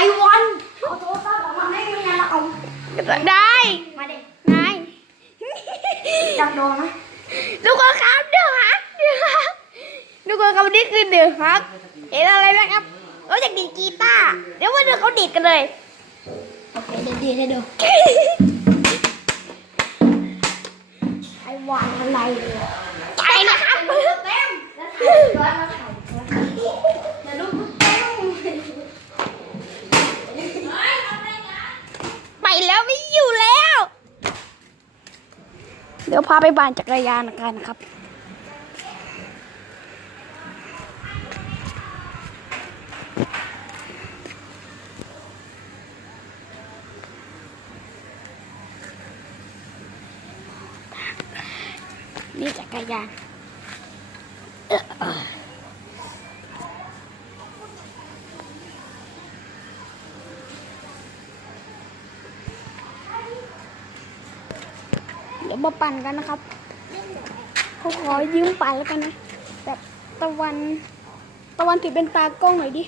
ไอวันเอาโทรศัพท์ออกมาให้มีงานละเอาได้ มาเด็กนายจับโดนไหมทุกคนครับเดือดฮักเดือดฮักทุกคนครับนี่คือเดือดฮักเห็นอะไรไหมครับเขาอยากดีดกีตาร์เดี๋ยววันนี้เขาดีดกันเลยโอเคเดี๋ยวดีให้ดูไอวันอะไรเนี่ย ไปนะครับ เต็มแล้วถ่ายย้อนมาถ่ายเดี๋ยวลูกเต็ม ไป แล้วไม่อยู่แล้ว เดี๋ยวพาไปบ้านจักรยานกันนะครับ นี่จักรยานเอ่อเดี๋ยวมาปั่นกันนะครับเขาขอยืมปั่นแล้วกันนะแบบตะวัน ตะวันถือเป็นตากล้องหน่อยดิ